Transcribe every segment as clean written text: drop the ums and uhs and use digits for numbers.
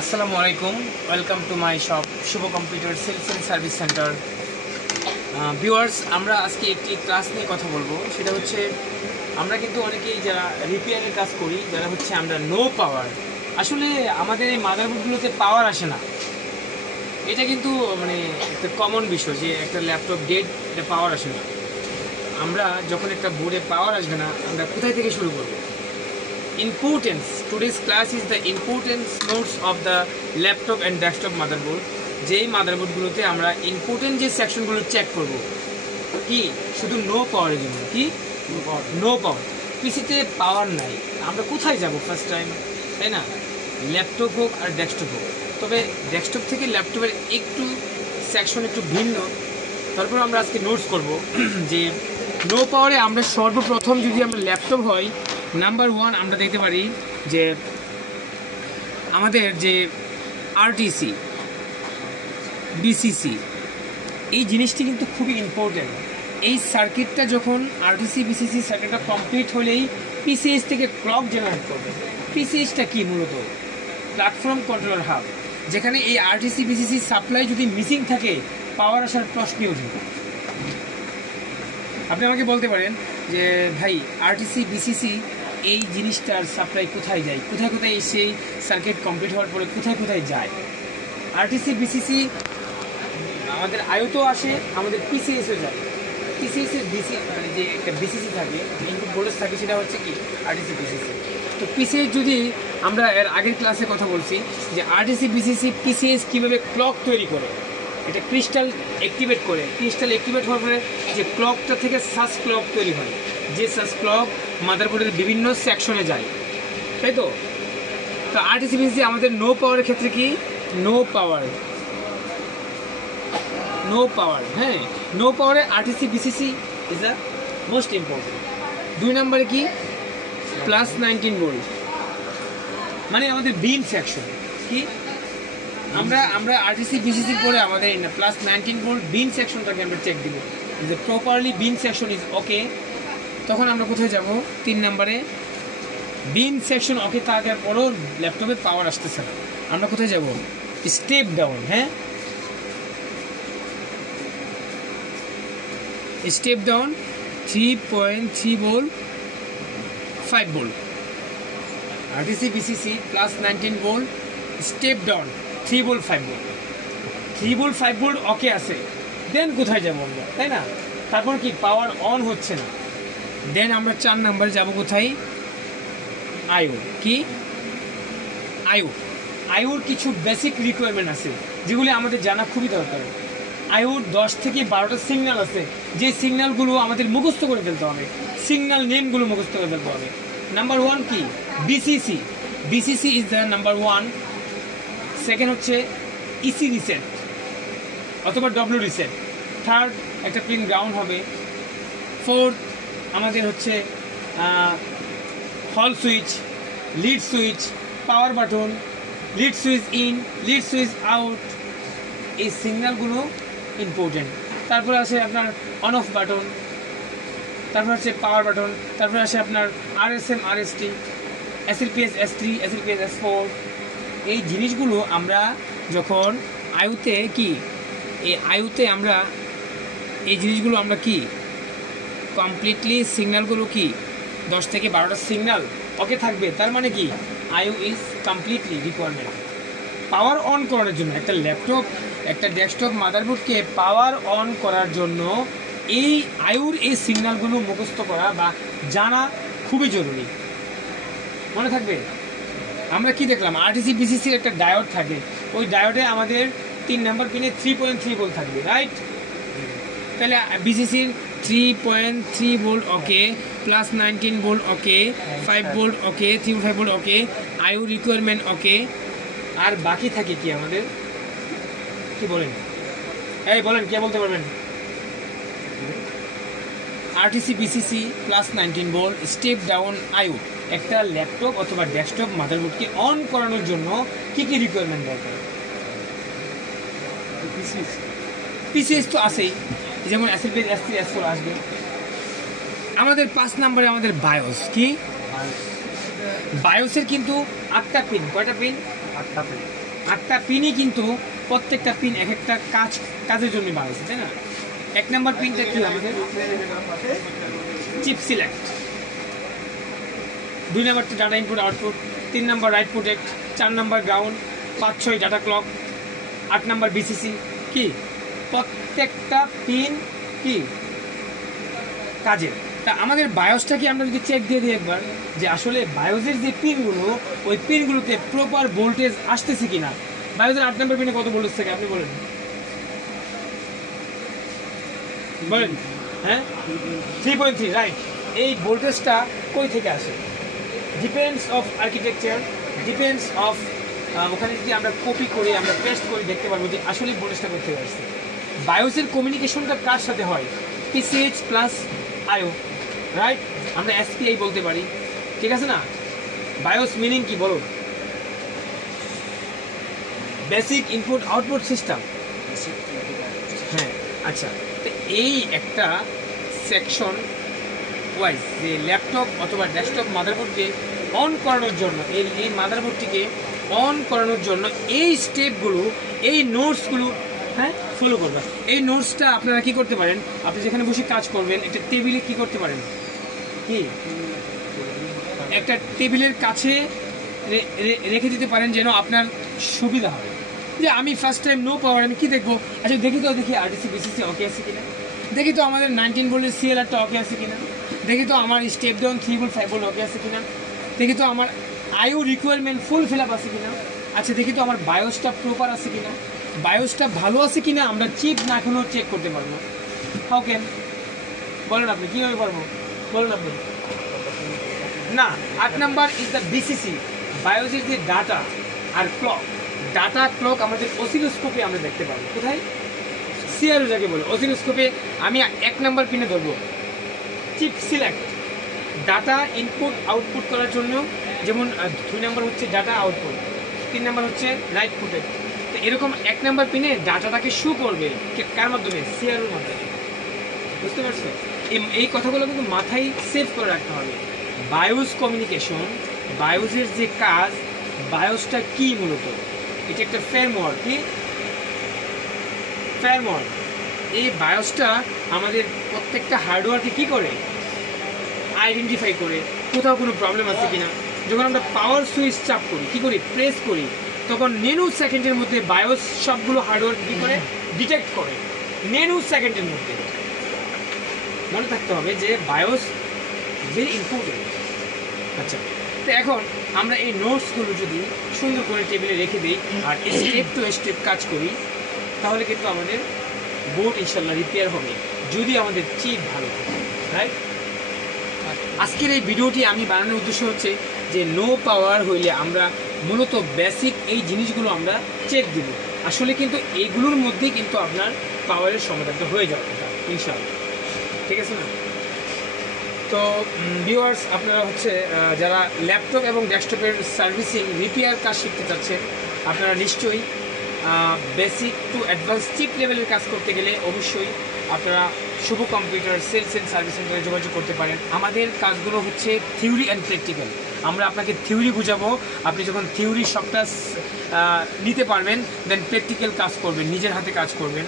আসসালামু আলাইকুম, welcome to my shop Shubho computer sales and service centre. Viewers, আমরা আজকে একটি ক্লাস নিয়ে কথা বলবো। সেটা হচ্ছে আমরা কিন্তু অনেকেই যারা রিপেয়ারের কাজ করি, যারা হচ্ছে আমরা নো পাওয়ার, আসলে আমাদের এই মাদারবোর্ডগুলোতে পাওয়ার আসে না। এটা কিন্তু মানে একটা কমন বিষয় যে একটা ল্যাপটপ ডেড, এটা পাওয়ার আসে না। আমরা যখন একটা বোর্ডে পাওয়ার আসবে না, আমরা কোথায় থেকে শুরু করবো? Importance. Today's class is the importance notes of the laptop and desktop motherboard. যেই মাদারবোর্ডগুলোতে আমরা ইম্পর্টেন্ট যে সেকশনগুলো চেক করব, কি শুধু নো পাওয়ারের জন্য। কি নো পাওয়ার? পিসিতে পাওয়ার নাই, আমরা কোথায় যাব ফার্স্ট টাইম, তাই না? ল্যাপটপ হোক আর ডেস্কটপ হোক, তবে ডেস্কটপ থেকে ল্যাপটপের একটু সেকশন একটু ভিন্ন। তারপর আমরা আজকে নোটস করব যে নো পাওয়ারে আমরা সর্বপ্রথম যদি আমরা ল্যাপটপ হয়, নাম্বার ওয়ান আমরা দেখতে পারি যে আমাদের যে আরটিসি বিসিসি, এই জিনিসটি কিন্তু খুবই ইম্পর্টেন্ট। এই সার্কিটটা যখন আরটিসি বিসিসি সার্কিটটা কমপ্লিট হলেই পিসিএস থেকে ক্লক জেনারেট করবে। পিসিএসটা কি? মূলত প্ল্যাটফর্ম কন্ট্রোলার হাব, যেখানে এই আরটিসি বিসিসি সাপ্লাই যদি মিসিং থাকে, পাওয়ার আসার প্রশ্নই ওঠে। আপনি আমাকে বলতে পারেন যে ভাই, আরটিসি বিসিসি এই জিনিসটার সাপ্লাই কোথায় যায়, কোথায় কোথায় সেই সার্কিট কমপ্লিট হওয়ার পরে কোথায় কোথায় যায়? আরটিসি বিসিসি আমাদের আয়তো আসে, আমাদের পিসিএসও যায়। পিসিএসের মানে যে একটা বিসিসি থাকে, ইনপুট ভোল্টেজ থাকে, সেটা হচ্ছে কি আরটিসি বিসিসি। তো পিসিএস যদি আমরা এর আগের ক্লাসে কথা বলছি যে আরটিসি বিসিসি পিসিএস কীভাবে ক্লক তৈরি করে, এটা ক্রিস্টাল অ্যাক্টিভেট করে। ক্রিস্টাল অ্যাক্টিভেট হওয়ার পরে যে ক্লকটা থেকে সাস ক্লক তৈরি হয়, যে সাস ক্লক মাদারবোর্ডের বিভিন্ন সেকশনে যায়, তাই তো? তো আরটিসি বিসিসি আমাদের নো পাওয়ারের ক্ষেত্রে কি নো পাওয়ার, হ্যাঁ, নো পাওয়ারে RTC BCC is the most important. দুই নম্বরে কি +19 ভোল্ট, মানে আমাদের বিন সেকশন। কি আমরা আরটিসি বিসিসির পরে আমাদের +19 ভোল্ট বিন সেকশনটাকে আমরা চেক দিব যে properly bin section is okay. তখন আমরা কোথায় যাব? 3 নম্বরে বিন সেকশন ওকে থাকার পরও ল্যাপটপে পাওয়ার আসতেছে না, আমরা কোথায় যাব? Step down. হ্যাঁ, step down 3.3 volt 5 volt. RTC VCC +19 volt, step down 3 volt 5 volt. 3 volt 5 volt okay আছে, দেন কোথায় যাবো আমরা, তাই না? তারপর কি পাওয়ার অন হচ্ছে না, দেন আমরা 4 নম্বরে যাব কোথায়? আইও। কি আইওর কিছু বেসিক রিকোয়ারমেন্ট আছে যেগুলি আমাদের জানা খুবই দরকার। আইওর 10 থেকে 12টা সিগন্যাল আছে, যে সিগন্যালগুলো আমাদের মুখস্থ করে ফেলতে হবে, সিগন্যাল নেমগুলো মুখস্থ করে ফেলতে হবে। নাম্বার ওয়ান কি? BCC is the number one. Second হচ্ছে ইসি রিসেট অথবা ডব্লিউ রিসেট। থার্ড একটা পিন গ্রাউন্ড হবে। ফোর্থ আমাদের হচ্ছে হল switch, lead switch, power button, lead switch in, lead switch out, এই সিগন্যালগুলো ইম্পর্টেন্ট। তারপরে আসে আপনার অন অফ বাটন, তারপর হচ্ছে পাওয়ার বাটন, তারপরে আসে আপনার আরএসএম, আরএসটি, এসএলপিএস S3, এসএলপিএস S4। এই জিনিসগুলো আমরা যখন আইওতে কি আমরা এই জিনিসগুলো আমরা কি কমপ্লিটলি সিগন্যালগুলো কি 10 থেকে 12টা সিগন্যাল ওকে থাকবে, তার মানে কি IO is completely requirement. Power on করার জন্য একটা ল্যাপটপ, একটা ডেস্কটপ মাদারবোর্ডকে পাওয়ার অন করার জন্য এই আইওর এই সিগন্যালগুলো মুখস্থ করা বা জানা খুবই জরুরি। মনে থাকবে? আমরা কি দেখলাম? আরটিসি বিসিসির একটা ডায়োড থাকে, ওই ডায়োডে আমাদের 3 নম্বর পিনে 3.3 ভোল্ট থাকবে, রাইট? তাহলে বিসিসির 3.3 volt okay, +19 volt okay, 5 volt okay, 3.5 volt okay, IO requirement okay. আর বাকি থাকে কি আমাদের? কি বলেন? এই বলেন, কে বলতে পারবেন? RTC VCC +19 volt step down IO. একটা ল্যাপটপ অথবা ডেস্কটপ মাদারবোর্ডকে অন করানোর জন্য কি কি রিকোয়ারমেন্ট দরকার? পিসিএস তো আছেই, যেমন এসএলপিএস S3, S4 আসবে। আমাদের 5 নম্বরে আমাদের বায়োস। কি বায়োসের কিন্তু 8টা পিন, কয়টা পিন? 8টা পিন। 8টা পিনই কিন্তু প্রত্যেকটা পিন এক একটা কাজের জন্য বানাইছে, তাই না? 1 নম্বর পিনটা কি আমাদের চিপ সিলেক্ট, 2 নম্বরটা ডাটা ইনপুট আউটপুট, 3 নম্বর রাইট প্রোটেক্ট, 4 নম্বর গ্রাউন্ড, 5-6 ডাটা ক্লক, 8 নম্বর বিসিসি। কি প্রত্যেকটা পিন কি কাজের। তা আমাদের বায়োসটা কি আমরা যদি চেক দিয়ে দিই একবার, যে আসলে বায়োসের যে পিনগুলো, ওই পিনগুলোতে প্রপার ভোল্টেজ আসতেছে কিনা। বায়োসের 8 নম্বর পিনে কত ভোল্টেজ থাকে আপনি বলেন, বলেন? হ্যাঁ, 3.3, রাইট। এই ভোল্টেজটা কই থেকে আসে? Depends of architecture, depends of ওখানে যদি আমরা কপি করি, আমরা পেস্ট করি, দেখতে পারবো যে আসলে ভোল্টেজটা কই থেকে আসছে। বায়োসের কমিউনিকেশনটা কার সাথে হয়? পিসিএইচ প্লাস আইও, রাইট? আমরা এসপিআই বলতে পারি, ঠিক আছে না? বায়োস মিনিং কি বলো? Basic input output system. হ্যাঁ, আচ্ছা। তো এই একটা সেকশন ওয়াইজ যে ল্যাপটপ অথবা ডেস্কটপ মাদারবোর্ডকে অন করানোর জন্য, এই মাদারবোর্ডটিকে অন করানোর জন্য এই স্টেপগুলো, এই নোটসগুলো হ্যাঁ ফলো করবেন। এই নোটসটা আপনারা কি করতে পারেন, আপনি যেখানে বসে কাজ করবেন একটা টেবিলে কি করতে পারেন, কি একটা টেবিলের কাছে রেখে দিতে পারেন, যেন আপনার সুবিধা হয়। যে আমি ফার্স্ট টাইম নো পাওয়ার, আমি কি দেখবো, আচ্ছা দেখি আরটিসি বিসিসি ওকে আছে কিনা, দেখি তো আমাদের 19 ভোল্টের সিএলআরটা ওকে আছে কিনা, দেখি তো আমার step down 3 volt 5 volt okay আছে কিনা, দেখি তো আমার আইও রিকোয়ারমেন্ট ফুল ফিল আপ আছে কিনা, আচ্ছা দেখি তো আমার বায়োসটা প্রপার আছে কিনা, বায়োসটা ভালো আছে কিনা আমরা চিপ না এখনো চেক করতে পারবো। হাউ ক্যান, বলেন আপনি কীভাবে পারবো, বলেন আপনি? না, 8 নাম্বার ইজ দ্য বিসিসি, বায়োসের যে ডাটা আর ক্লক। ডাটা ক্লক আমাদের অসিলোস্কোপে আমরা দেখতে পাবো। কোথায়? সিআরও যাকে বলে অসিলোস্কোপে। আমি 1 নাম্বার পিনে ধরবো chip select, data input output করার জন্য, যেমন 2 নাম্বার হচ্ছে ডাটা আউটপুট, 3 নাম্বার হচ্ছে রাইট প্রোটেক্ট। তো এরকম 1 নাম্বার পিনে ডাটাটাকে শো করবে কার মাধ্যমে? সিআরওর মাধ্যমে। বুঝতে পারছো? এই কথাগুলো কিন্তু মাথায় সেভ করে রাখতে হবে। বায়োস কমিউনিকেশন, বায়োসের যে কাজ, বায়োসটা কি মূলত? এটা একটা ফ্রেমওয়ার্ক। কি ফ্রেমওয়ার্ক? এই বায়োসটা আমাদের প্রত্যেকটা হার্ডওয়্যারকে কি করে? আইডেন্টিফাই করে কোথাও কোনো প্রবলেম আছে কিনা। যখন আমরা পাওয়ার সুইচ চাপ করি, কি করি, প্রেস করি, তখন নেনো সেকেন্ডের মধ্যে বায়োস সবগুলো হার্ডওয়্যার কি করে ডিটেক্ট করে, নেনো সেকেন্ডের মধ্যে। মনে থাকতে হবে যে বায়োস ভেরি ইম্পর্টেন্ট। আচ্ছা, তো এখন আমরা এই নোটসগুলো যদি সুন্দর করে টেবিলে রেখে দিই আর স্টেপ টু স্টেপ কাজ করি, তাহলে কিন্তু আমাদের বোর্ড ইনশাল্লাহ রিপেয়ার হবে, যদি আমাদের চিপ ভালো থাকে, রাইট? আজকের এই ভিডিওটি আমি বানানোর উদ্দেশ্য হচ্ছে যে নো পাওয়ার হইলে আমরা মূলত বেসিক এই জিনিসগুলো আমরা চেক দিব। আসলে কিন্তু এইগুলোর মধ্যেই কিন্তু আপনার পাওয়ারের সমাধানটা হয়ে যাবে ইনশাআল্লাহ, ঠিক আছে না? তো ভিউয়ার্স, আপনারা হচ্ছে যারা ল্যাপটপ এবং ডেস্কটপের সার্ভিসিং রিপেয়ার কাজ শিখতে চাচ্ছেন, আপনারা নিশ্চয়ই বেসিক টু অ্যাডভান্স চিপ লেভেলের কাজ করতে গেলে অবশ্যই আপনারা শুভ কম্পিউটার সেলস অ্যান্ড সার্ভিস সেন্টারে যোগাযোগ করতে পারেন। আমাদের কাজগুলো হচ্ছে থিওরি অ্যান্ড প্র্যাকটিক্যাল। আমরা আপনাকে থিওরি বুঝাবো, আপনি যখন থিওরি সবটা নিতে পারবেন, দেন প্র্যাকটিক্যাল কাজ করবেন, নিজের হাতে কাজ করবেন।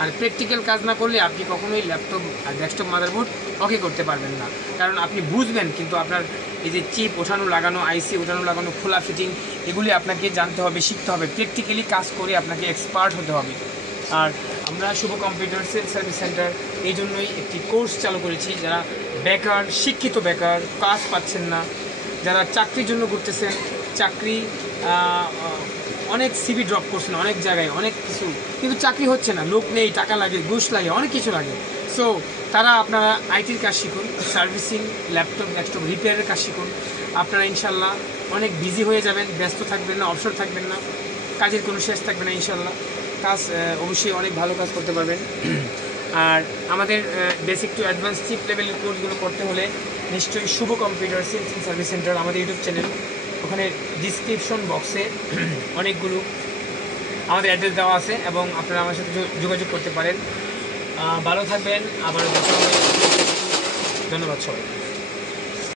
আর প্র্যাকটিক্যাল কাজ না করলে আপনি কখনোই ল্যাপটপ আর ডেস্কটপ মাদারবোর্ড ওকে করতে পারবেন না। কারণ আপনি বুঝবেন, কিন্তু আপনার এই যে চিপ ওঠানো লাগানো, আইসি ওঠানো লাগানো, খোলা ফিটিং, এগুলি আপনাকে জানতে হবে, শিখতে হবে, প্র্যাকটিক্যালি কাজ করে আপনাকে এক্সপার্ট হতে হবে। আর আমরা শুভ কম্পিউটার সেলস সার্ভিস সেন্টার এই জন্যই একটি কোর্স চালু করেছি। যারা বেকার, শিক্ষিত বেকার, কাজ পাচ্ছেন না, যারা চাকরির জন্য ঘুরতেছেন, চাকরি অনেক সিভি ড্রপ করছেন অনেক জায়গায়, অনেক কিছু, কিন্তু চাকরি হচ্ছে না, লোক নেই, টাকা লাগে, ঘুষ লাগে, অনেক কিছু লাগে। সো তারা আপনারা আইটির কাজ শিখুন, সার্ভিসিং, ল্যাপটপ ডেস্কটপ রিপেয়ারের কাজ শিখুন। আপনারা ইনশাল্লাহ অনেক বিজি হয়ে যাবেন, ব্যস্ত থাকবেন না, অবসর থাকবেন না, কাজের কোনো শেষ থাকবে না ইনশাল্লাহ। কাজ অবশ্যই অনেক ভালো কাজ করতে পারবেন। আর আমাদের বেসিক টু অ্যাডভান্স চিপ লেভেলের কোর্সগুলো করতে হলে নিশ্চয়ই Shubho computer sales and service centre আমাদের ইউটিউব চ্যানেল, ওখানে ডিসক্রিপশন বক্সে অনেকগুলো আমাদের অ্যাড্রেস দেওয়া আছে এবং আপনারা আমার সাথে যোগাযোগ করতে পারেন। ভালো থাকবেন, আবার ধন্যবাদ সবাই।